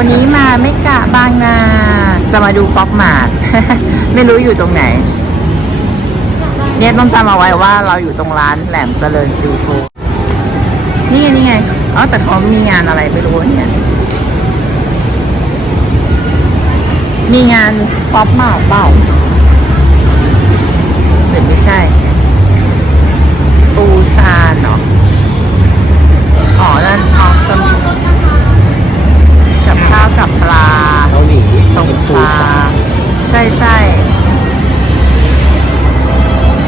วันนี้มาไม่กะบางนา จะมาดูป๊อกมาด ไม่รู้อยู่ตรงไหน เนี่ยต้องจำเอาไว้ว่าเราอยู่ตรงร้านแหลมเจริญซีฟู้ดนี่ไงนี่ไงอ๋อแต่เขามีงานอะไรไม่รู้เนี่ย มีงานป๊อปมาดเปล่าหรือไม่ใช่ ปูซานเนาะอ๋อนั่นออกสมิ กับข้าวกับปลาเกาหลีตรงปลาใช่ใช่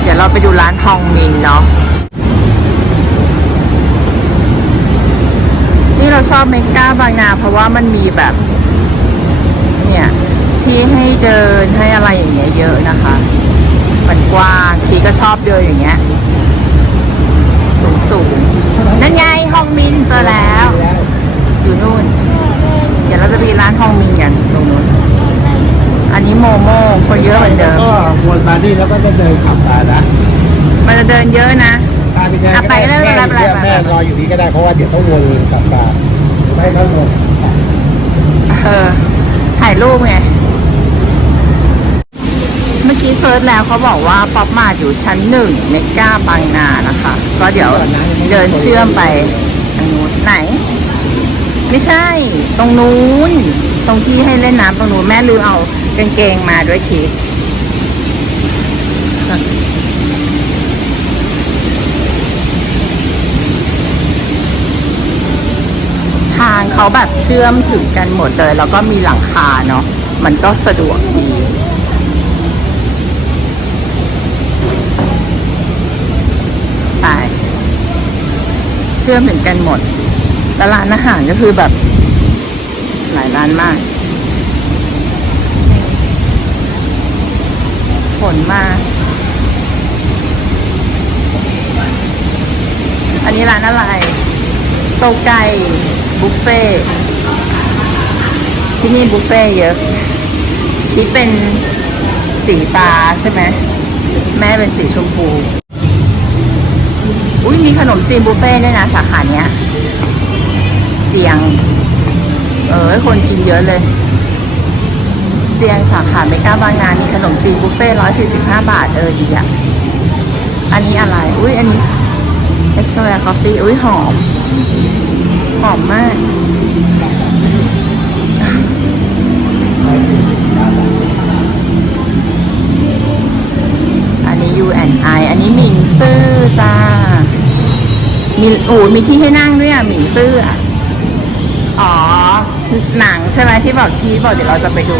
เดี๋ยวเราไปดูร้านฮองมินเนาะนี่เราชอบเมกาบางนา เพราะว่ามันมีแบบ เนี่ย ที่ให้เดินให้อะไรอย่างเงี้ยเยอะนะคะ มันกว้างทีก็ชอบเดินอย่างเงี้ย สูงสูงๆนั่นไงฮองมินเจอแล้ว อยู่นู่น เดี๋ยวเราจะไปร้านฮองมินกันตรงนู้น อันนี้โมโม่คนเยอะเหมือนเดิม ก็วนมานี่แล้วก็จะเดินขับมานะ มันจะเดินเยอะนะ ตาไปเดิน อะไปเลย แม่ ไปเลยไปเลย แม่รออยู่นี่ก็ได้เพราะ ว่าเดี๋ยวต้องวนกลับมาไม่ต้องวนเออถ่ายรูปไง เมื่อกี้เซิร์ชแล้วเขาบอกว่าป๊อปมาร์ทอยู่ชั้นหนึ่งเมกาบางนานะคะ ก็เดี๋ยวเดินเชื่อมไปทางนู้นไหน ไม่ใช่ ตรงนู้น ตรงที่ให้เล่นน้ำตรงนู้นแม่ลืมเอากางเกงมาด้วยคิด ทาง เขาแบบเชื่อมถึงกันหมดเลย แล้วก็มีหลังคาเนาะมันก็สะดวกดีไปเชื่อมถึงกันหมดแล้วร้านอาหารก็คือแบบ หลายร้านมากฝนมา อันนี้ร้านอะไรโตไก่ บุฟเฟ่ที่นี่บุฟเฟ่เยอะที่เป็นสีฟ้าใช่ไหมแม่เป็นสีชมพู อุ้ยมีขนมจีนบุฟเฟ่ด้วยนะสาขาเนี้ย เจียง เออคนกินเยอะเลย เจียงสาขาเมกาบางนามีขนมจีนบุฟเฟ่ร้อยสี่สิบห้าบาทเออดีอะ อันนี้อะไร อุ้ยอันนี้เอ็กซ์แรคอฟฟี่อุ้ยหอม หอมมากอันนี้ U and I อันนี้หมิงซื่อจ้ามีโอ้มีที่ให้นั่งด้วยอะหมิงซื่ออะอ๋อ หนังใช่ไหมที่บอกที่บอกเดี๋ยวเราจะไปดู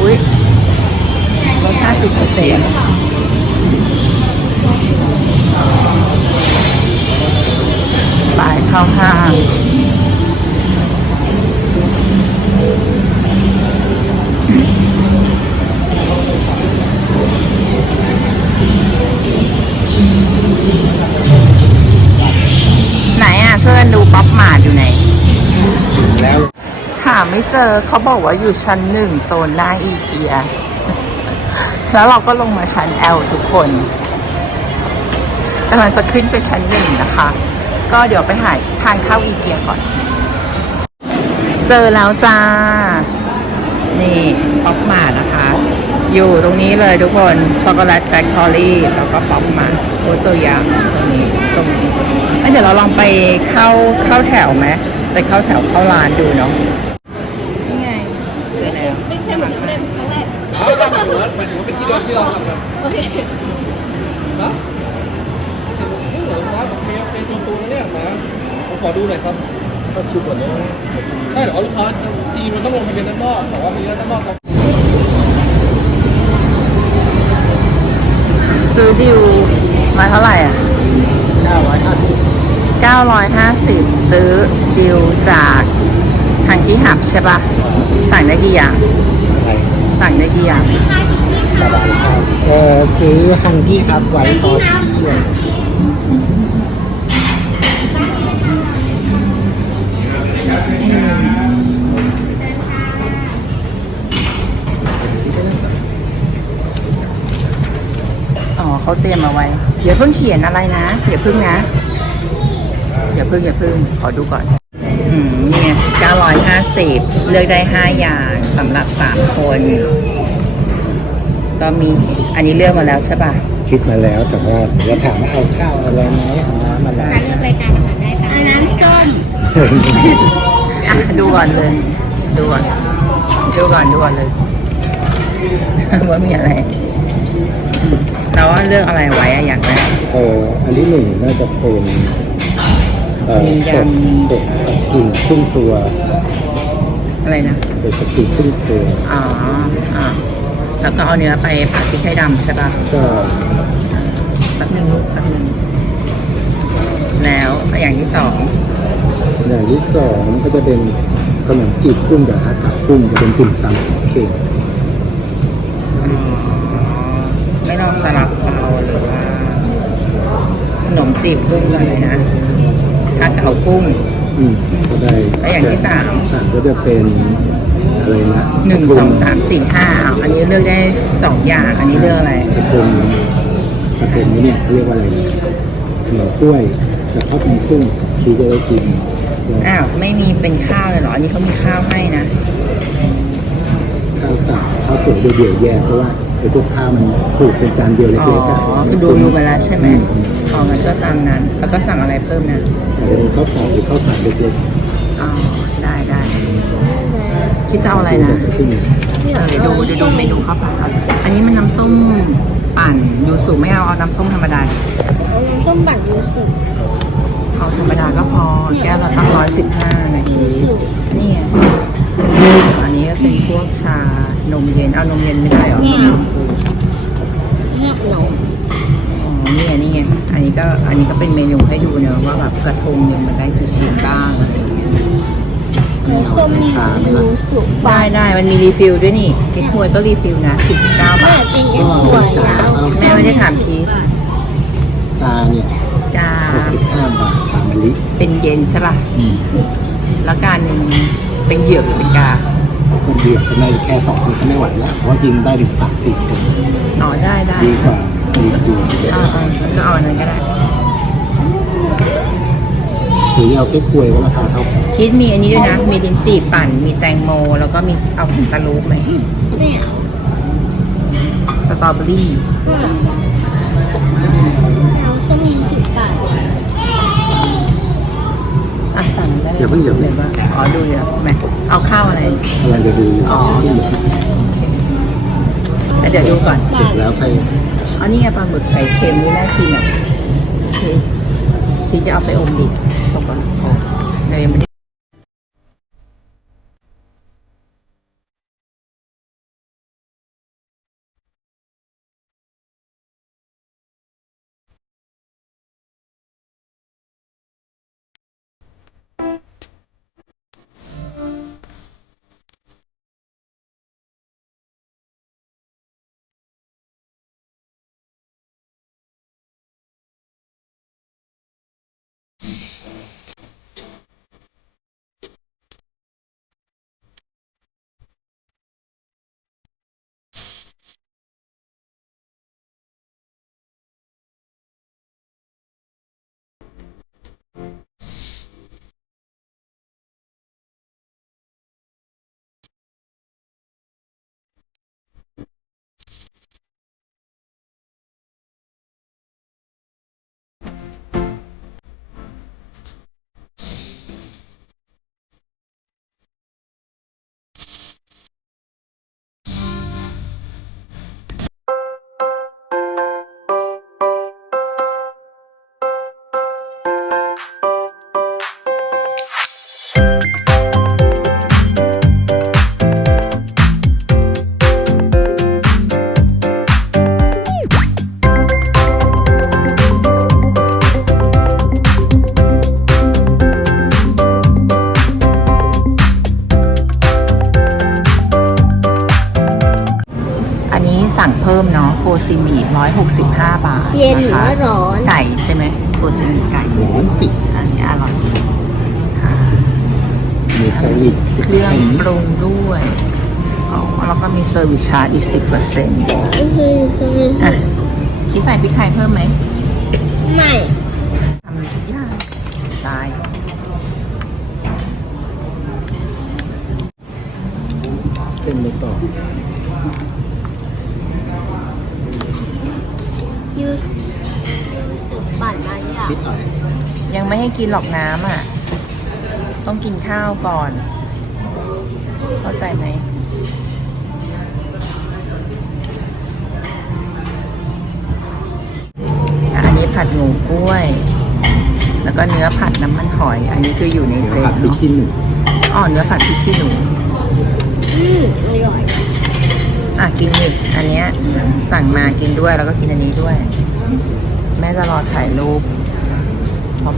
อุ้ยลดห้าสิบเปอร์เซ็นต์ ไปเข้าห้างไหนอะช่วยกันดูป๊อปมาร์ทอยู่ไหนถึงแล้วหาไม่เจอเขาบอกว่าอยู่ชั้นหนึ่งโซนหน้าอีเกีย แล้วเราก็ลงมาชั้น L ทุกคนกำลังจะขึ้นไปชั้นหนึ่งนะคะ ก็เดี๋ยวไปหาทางเข้าอีเกียก่อน เจอแล้วจ้า นี่ป๊อปมานะคะ อยู่ตรงนี้เลยทุกคนช็อกโกแลตแฟคทอรี่แล้วก็ป๊อปมาโอตัวอย่างตรงนี้ตรงนี้เอ้ยเดี๋ยวเราลองไปเข้าเข้าแถวไหมไปเข้าแถวเข้าร้านดูเนาะนี่ไงเจอแล้วไม่ใช่เหมือนเล่นครั้งแรกอ๋อหมายถึงว่าเป็นที่เดิมที่เราทำแบบโอเคฮะเออเหรอครับโอเคโอเคตัวตัวเนี่ยมาผม ขอดูหน่อยครับก็ชุดก่อนนี้ใช่เหรอลูกค้าจีนมันต้องลงทะเบียนด้านนอกแต่ว่ามีด้านนอกครับซื้อดิวมาเท่าไหร่อะห้าร้อยห้าสิบ950 ซื้อดิวจากทางที่หับใช่ปะสั่งได้กี่อย่างอะไรสั่งได้กี่อย่างสบายครับเออซื้อฮังกี้ครับไว้ตอนเที่ยง เขาเตรียมมาไว้อย่าเพิ่งเขียนอะไรนะอย่าเพิ่งนะอย่าเพิ่งอย่าเพิ่งขอดูก่อนอืมเนี่ย950 เลือกได้ 5 อย่างสำหรับ 3 คน ก็มีอันนี้เลือกมาแล้วใช่ป่ะคิดมาแล้วแต่ว่าจะถามว่าเอาข้าวอะไรไหมเอาน้ำอะไรร้านเลือกรายการอาหารได้ค่ะน้ำส้มอะดูก่อนเลย ดูก่อนดูก่อนดูก่อนเลยว่ามีอะไร เราว่าเลือกอะไรไว้อะอย่างแรกเอออันที่หนึ่งน่าจะเป็นเอ่อมียำเป็ดเป็ดกึ่งครึ่งตัวอะไรนะเป็ดกึ่งครึ่งตัวอ๋ออ่าแล้วก็เอาเนื้อไปผัดพริกไทยดำใช่ป่ะก็แป๊บนึงลูกแป๊บนึงแล้วอย่างที่สองอย่างที่สองก็จะเป็นขนมจีบกุ้งกับฮากากุ้งจะเป็นติ่มซำเข่งไม่ลองสลับเตาหรือว่า ขนมจีบกุ้งอะไรนะถ้าเก๋ากุ้ง อืมก็ได้แล้วอย่างที่สาม สามก็จะเป็นอะไรนะหนึ่งสองสามสี่ห้าอ้าวอันนี้เลือกได้สองอย่าง อันนี้เลือกอะไรกระทงกระทงนี้เนี่ยเขาเรียกว่าอะไรนะขนมกล้วยแต่ข้าวเป็นกุ้งชีจะได้กินอ้าวไม่มีเป็นข้าวเลยเหรออันนี้เขามีข้าวให้นะ ข้าวสารข้าวสวยเดี่ยวๆแยกเพราะว่า ไอ้พวกข้าวมันถูกเป็นจานเดียวอ๋อเล็กๆอะคือดูดูมาแล้วใช่ไหมอ๋องั้นก็ตามนั้น แล้วก็สั่งอะไรเพิ่มนะ อาจจะเป็นข้าวสารหรือข้าวสารเล็กอ๋อ ได้ได้คิดจะเอาๆอะไรนะขึ้นเออเดี๋ยวดูเดี๋ยวดูเมนูข้าวผัดก่อนอันนี้มันน้ำส้มปั่นยูสุไม่เอาเอาน้ำส้มธรรมดา เอาน้ำส้มบั่นยูสุเอาธรรมดาก็พอ แก้วละตั้งร้อยสิบห้านาทีนี่ไงอันนี้ก็ เป็นพวกชานมเย็น เอานมเย็นไม่ได้เหรอเนี่ยเลือกหนมอ๋อนี่ไงนี่ไง อันนี้ก็อันนี้ก็เป็นเมนูให้ดูเนอะว่าแบบกระทงหนึ่งมันได้กี่ชิ้นบ้างอะไรอย่างเงี้ยน้ำส้มยูสุได้ได้มันมีรีฟิลด้วยนี่คิดหวยก็รีฟิลนะ 49แม่บาทเป็นแอนถั่วยาวแม่ไม่ได้ถามคิดจานเนี่ยจะ65บาทสามมะลิเป็นเย็นใช่ป่ะ อืมแล้วการหนึ่งเป็นเหยือกหรือเป็นกา คนเดียวก็ได้แค่สองคนก็ไม่ไหวแล้วเพราะว่าจริงได้ถึงสามสี่คนอ๋อได้ได้ดีกว่าดีคืออ่าๆก็เอาอันนั้นก็ได้ หรือเอาแค่กล้วยก็ราคาเท่ากันคิดมีอันนี้ด้วยนะ มีลิ้นจี่ปั่น มีแตงโม แล้วก็มีเอาผงตะลุไหมเนี่ยสตรอเบอรี่ อย่าเพิ่งอย่าเพิ่งเลยว่าอ๋อดูเยอะใช่ไหมเอาข้าวอะไรอะไรจะดูอยู่อ๋อแล้วเดี๋ยวดูก่อนเสร็จแล้วไปอ๋อนี่ไงปลาหมึกไข่เค็มนี่น่ากินอะคิดคิจะเอาไปอมดิส่งก่อนเรายวยังไม่ได้ อั เปอร์เซ็นต์คิดใส่พริกไทยเพิ่มไหมไม่ทำย่างตายเส้นไม่ต่อ ยืดบัตนมาเอย่อยยังไม่ให้กินหลอกน้ำอะ ต้องกินข้าวก่อน เข้าใจไหม ผัดหมูกล้วย แล้วก็เนื้อผัดน้ำมันหอย อันนี้คืออยู่ในเซผัตดพริกเนาะขี้หนูอ๋อเนื้อผัดพริกขี้หนูอืมอร่อยอะกินอีกอันเนี้ยสั่งมากินด้วยแล้วก็กินอันนี้ด้วย แม่จะรอถ่ายรูป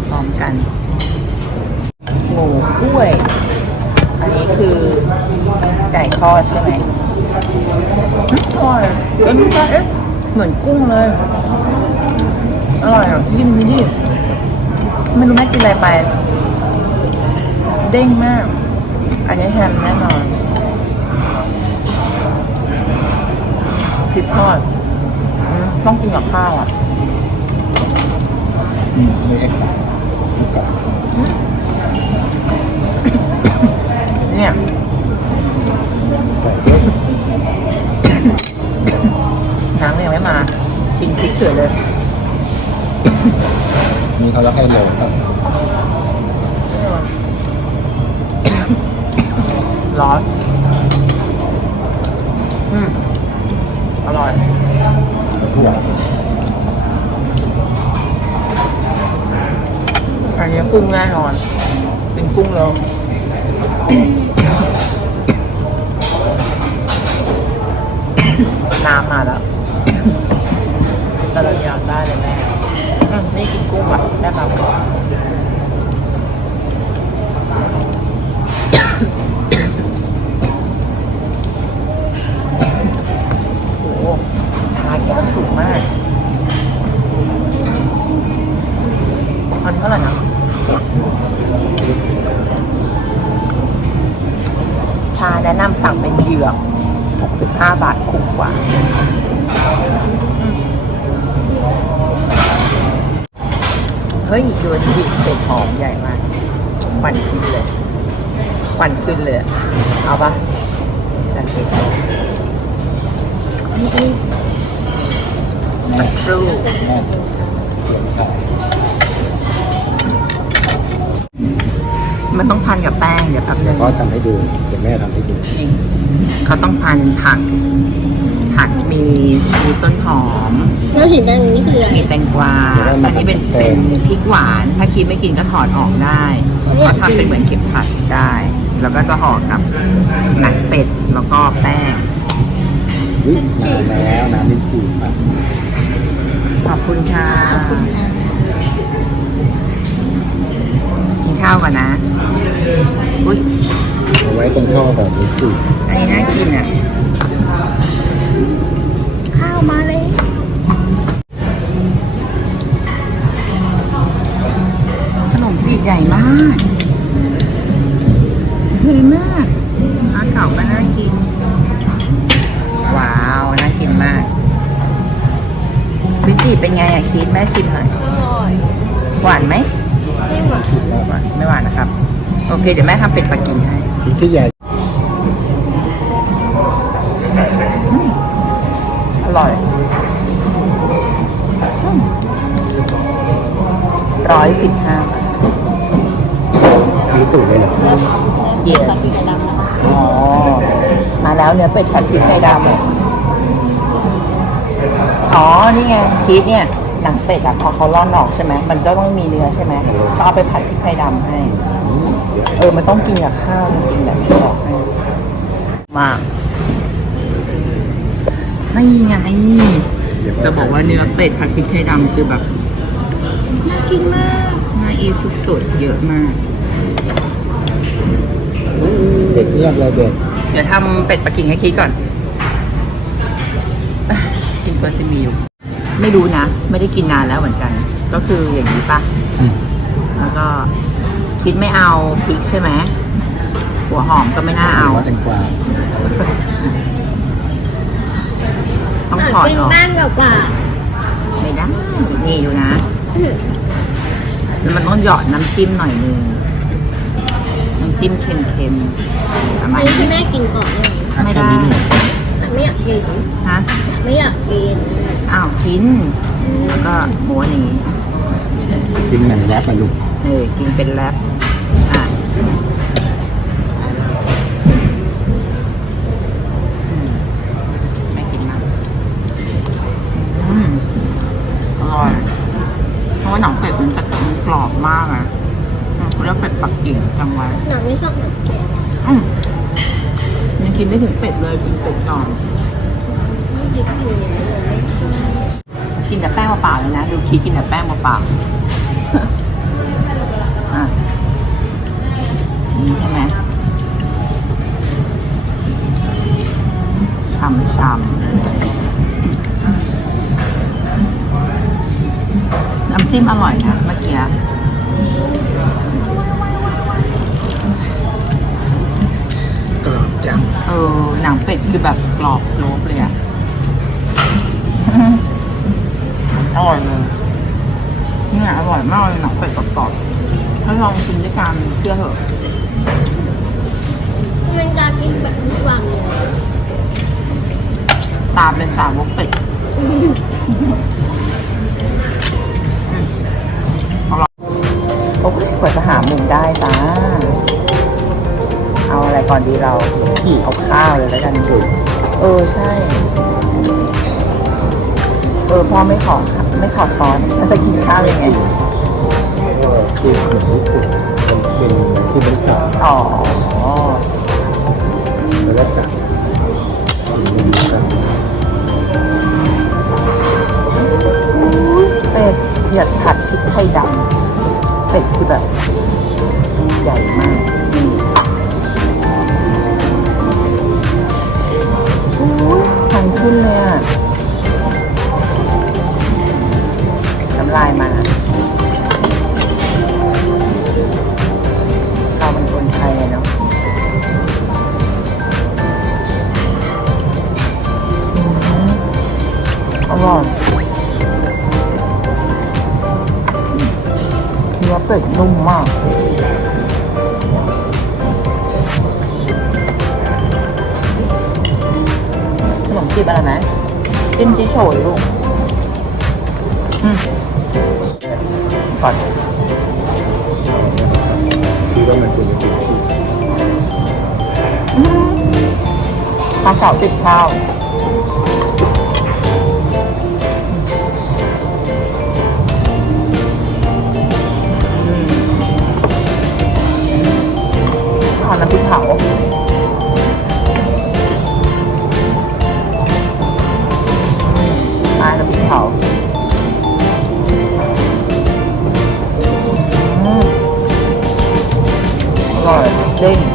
พร้อมๆกัน หมูกล้วย อันนี้คือไก่ทอดใช่ไหมทอดเอ้ยไม่ใช่เอ๊ะเหมือนกุ้งเลย อร่อยอะยิ่งนี่ไม่รู้แม่กินอะไรไป เด้งมาก อันนี้แฮมแน่นอนพริกทอดต้องกินกับข้าวอะอืมไม่เอ็กซ์ตร้าไม่กรอบเนี่ยน้ำยังไม่มา กินพริกเฉยเลย มีเขาแล้วให้เร็วครับร้อนอืมอร่อยถั่วอันนี้กุ้งแน่นอน เป็นกุ้งแล้วน้ำมาแล้วแต่เราอยากได้เลยแม่ อืมนี่กินกุ้งอะได้มาก่อนโอ้โหชาแก้วสูงมากอันเท่าไหร่นะชาแนะนำสั่งเป็นเหยือก65 บาทคุ้มกว่า เฮ้ยดูดิเด็ดหอมใหญ่มากควันขึ้นเลยควันขึ้นเลย เอาปะจัดไปสักครู่แม่เตรียมขายมันต้องพันกับแป้งเดี๋ยวแป๊บนึงพ่อทำให้ดูเดี๋ยวแม่ทำให้ดูนี่เขาต้องพันผัก ผักมีมีต้นหอมแล้วสีแดงนี่คืออะไรมีแตงกวาอันนี้เป็นเป็นพริกหวาน ถ้าคิดไม่กินก็ถอดออกได้ก็ทำเป็นเหมือนเข็มผัดได้ แล้วก็จะห่อกับหนังเป็ดแล้วก็แป้งวิมาแล้วน้ำลิ้นจี่ครับขอบคุณค่ะขอบคุณค่ะกินข้าวก่อนนะ อุ้ยเอาไว้ตรงท่อแบบลิ้นจี่อันนี้น่ากินอะ ใหญ่มากใหญ่มากร้านเก่าก็น่ากิน ว้าว น่ากินมากลิ้นจี่เป็นไงอะคิดแม่ชิมหน่อย อร่อยหวานไหมไม่หวานหวานไม่หวานนะครับ โอเค เดี๋ยวแม่ทำเป็ดปักกิ่งให้พริกขี้ใหญ่อร่อยร้อยสิบห้าบาท มีตุ๋นเลยเหรอ yes อ๋อ มาแล้วเนื้อเป็ดผัดพริกไทยดำอ๋อ นี่ไงชีสเนี่ย หนังเป็ดอะพอเขาร่อนออกใช่ไหม มันก็ต้องมีเนื้อใช่ไหมก็เอาไปผัดพริกไทยดำให้ เออ มันต้องกินกับข้าวจริงๆแบบจะบอกให้มากนี่ไง จะบอกว่าเนื้อเป็ดผัดพริกไทยดำคือแบบ น่ากินมากน่าอีสุดๆ เยอะมาก เด็กเงียบเลยเด็ก เดี๋ยวทำเป็ดปักกิ่งให้คิดก่อนอะกินเปอร์ซิมิลไม่รู้นะ ไม่ได้กินนานแล้วเหมือนกัน ก็คืออย่างนี้ปะอืมแล้วก็คิดไม่เอาพริกใช่ไหมหัวหอมก็ไม่น่าเอาว่าแตงกวาต้องถอดเป็นออกบ้านกับว่าไม่ได้นี่อยู่นะแล้วมันต้องหยอดน้ำจิ้มหน่อยนึงน้ำจิ้มเค็มๆประอัมานณนี้ที่นี้แม่กินก่อนเลยไม่ได้แต่ไม่อยากกินฮะไม่อยากกินอ้าวกิน แล้วก็ม้วนอย่างนี้กินแมงแรปไปลูกเออกินเป็นแรปอะอืมไม่กินมากอืมอร่อยเพราะว่าหนังเป็ดมันจะมันกรอบมากอะ อืมคุณเรียกเป็ดปักกิ่งจำไว้หนังไม่ชอบหนังแกะอืมยังกินไม่ถึงเป็ดเลยกินเป็ดก่อนไม่ยึดอยู่เลยกินแต่แป้งเปล่าๆเลยนะดูคิดกินแต่แป้งเปล่าๆอะนี่ใช่ไหมช่ำช่ำน้ำจิ้มอร่อยนะเมื่อกี้ กรอบจังเออหนังเป็ดคือแบบกรอบโลบเลยอะอร่อยเลยเนี่ยอร่อยมากเลยหนังเป็ดกรอบๆถ้าลองกินด้วยกันเชื่อเถอะมันการกินแบบทุกวันเลยตามเป็นสาวกเป็ด โอ้ยกว่าจะหามุมได้จ้าเอาอะไรก่อนดีเราขี่เอาข้าวเลยแล้วกันดูเออใช่ เออพ่อไม่ขอไม่ขอช้อนมันจะกินข้าวยังไงคือขนมญี่ปุ่นมันเป็นที่มันตัดอ๋อ จิ้มจีโฉยลูกอืมก่อนที่ว่ามันเป็นที่ปลาเก๋าติดข้าวอืมทานน้ำพริกเผา ทาน้ำพริกเผาอร่อยเด้ง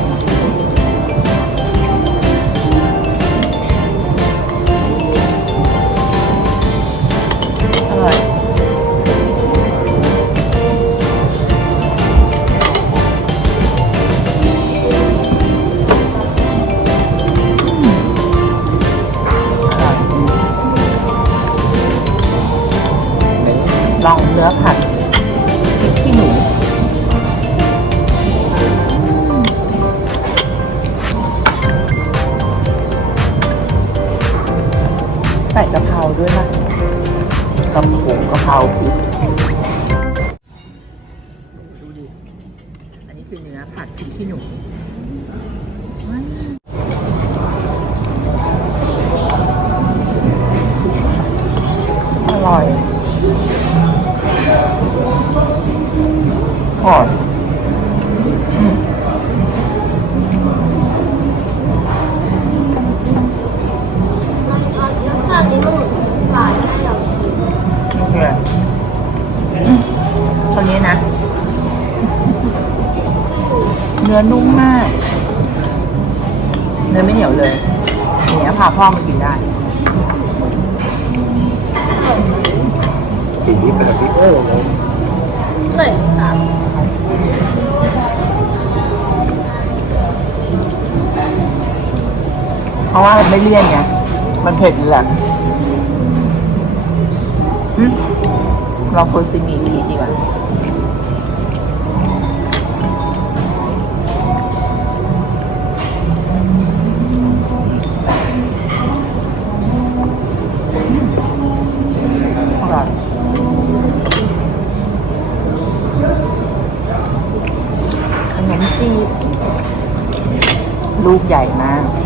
ราะว่ามันไม่เลี่ยนไง มันเผ็ดแหละลองฟูซิมิอีกทีดีกว่าอร่อยจีบลูกใหญ่มาก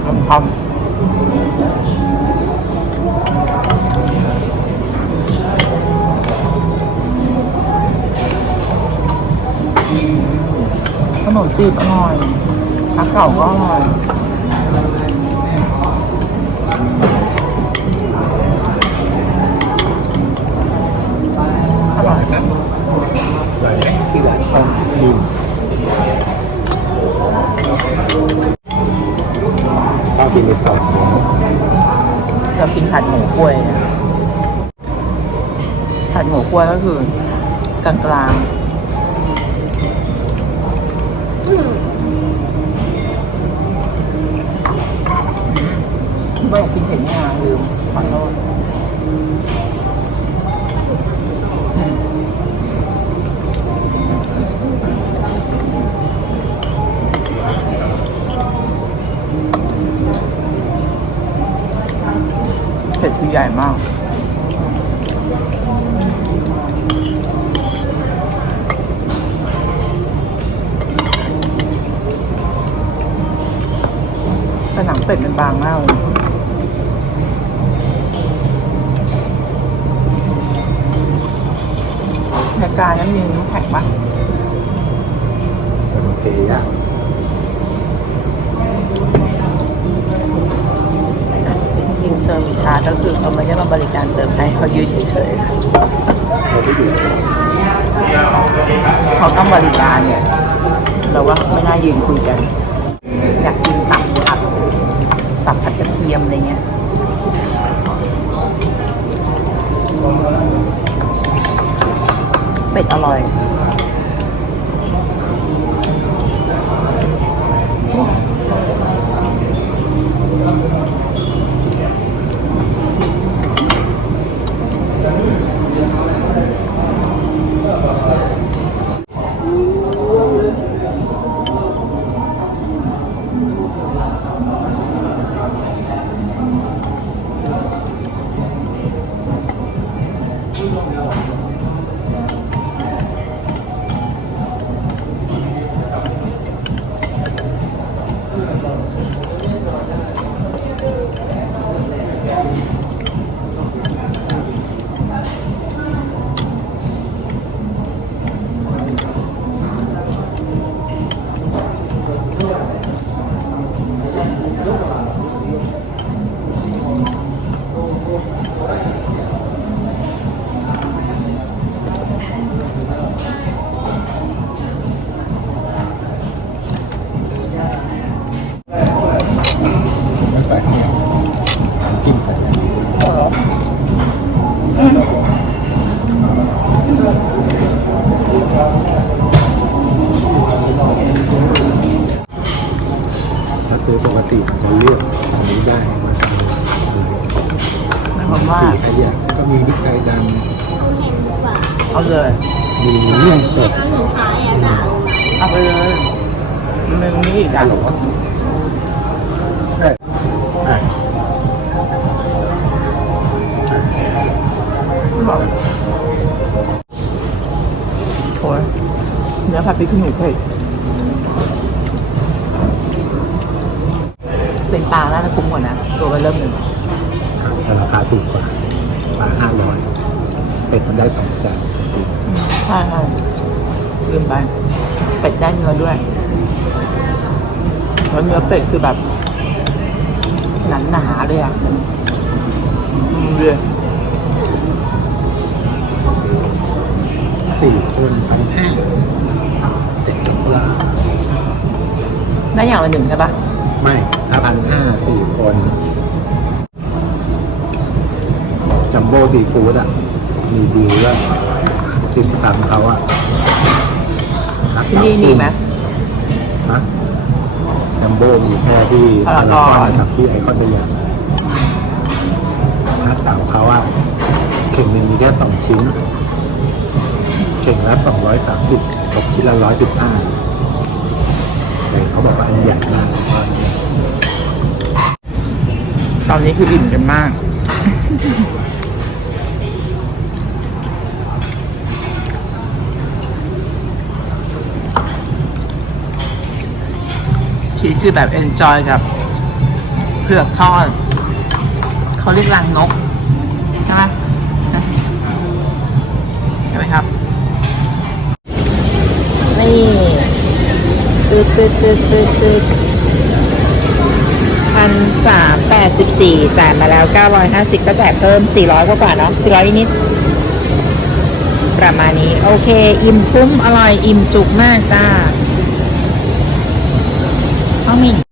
เต็มปากคำคำขนมจีบอร่อยขาเก่าก็อร่อย กินไปสองหัวเรากินผัดหมูกล้วยนะผัดหมูกล้วยก็คือกลางกลางอืมๆไม่อยากกินเผ็ดงาลืมขอโทษ เผ็ดคือใหญ่มากแต่หนังเป็ดมันบางมากเลยในการนั้นมีน้ำแข็งปะแต่มันเทยาก เซอร์วิสชาร์จก็คือเขาไม่ได้มาบริการเติมให้เขายืนเฉยเราไม่อยู่ๆเขาต้องบริการเนี่ยเราว่าไม่น่ายืนคุยกัน อยากกินตับผัดตับผัดกระเทียมอะไรเงี้ยเป็ดอร่อย มายความว่าก็มีพริกไทยดเอาแห้งดีกว่าเอาเลยำมีเมี่ยงเป็ดเอาหนูขายอะด่าเอาไปเลยมึงนี่อีกฮัอะลโหลใช่อะบอกโอ้ยเนื้อผัดพริกขี้หนูเผ็ดเป็นปลาน่าจะคุ้มกว่านะ ตัวมันเริ่มหนึ่ง แต่ราคาถูกกว่าปลาห้าร้อยเป็ดมันได้สองจานใช่ใช่ลืมไปเป็ดได้เนื้อด้วยแล้วเนื้อเป็ดคือแบบหนาหนาๆเลยอะอืมเลยสี่คนพันห้าเจ็ดกับปลาได้อย่างละหนึ่งใช่ปะไม่ถ้าพันห้าสี่คน จัมโบ้ซีฟู้ดอะ มีดีว่าติดตามเขาอะนักที่นี่ดีไหม ฮะจัมโบ้มีแค่ที่พารากอนกับที่ไอคอนสยามนักเต่าเขาอะเข่งหนึ่งมีแค่สองชิ้น เข่งละสองร้อยสามสิบตกชิ้นละร้อยสิบห้าแต่เขาบอกว่าอันใหญ่มากตอนนี้คืออิ่มกันมาก ชีสคือแบบเอนจอยกับเผือกทอดเขาเรียกรังนกใช่ไหมใช่ไหมครับ นี่ตืดตืดตืดตืดตืดพันสามแปดสิบสี่จ่ายมาแล้วเก้าร้อยห้าสิบก็จ่ายเพิ่มสี่ร้อยกว่าบาทเนาะสี่ร้อยนิดประมาณนี้ โอเค อิ่มคุ้มอร่อย อิ่มจุกมากจ้า เ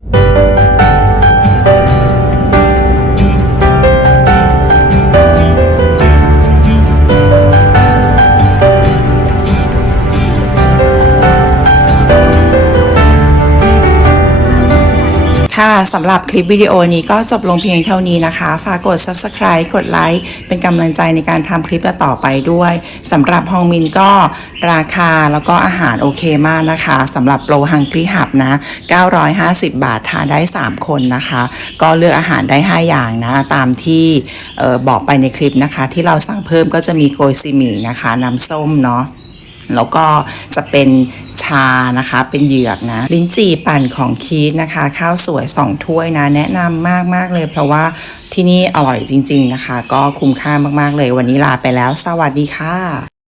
สำหรับคลิปวิดีโอนี้ก็จบลงเพียงเท่านี้นะคะ ฝากกด subscribe กดไลค์เป็นกำลังใจในการทำคลิปต่อไปด้วยสำหรับฮองมินก็ราคาแล้วก็อาหารโอเคมากนะคะสำหรับโปรฮังกี้หับนะ 950 บาททานได้ 3 คนนะคะ ก็เลือกอาหารได้ 5 อย่างนะ ตามที่ออบอกไปในคลิปนะคะ ที่เราสั่งเพิ่มก็จะมีโกยซีหมี่นะคะน้ำส้มเนาะ แล้วก็จะเป็นชานะคะ เป็นเหยือกนะ ลิ้นจี่ปั่นของคีสนะคะ ข้าวสวย 2 ถ้วยนะ แนะนำมากมากเลย เพราะว่าที่นี่อร่อยจริง ๆนะคะ ก็คุ้มค่ามากๆเลย วันนี้ลาไปแล้ว สวัสดีค่ะ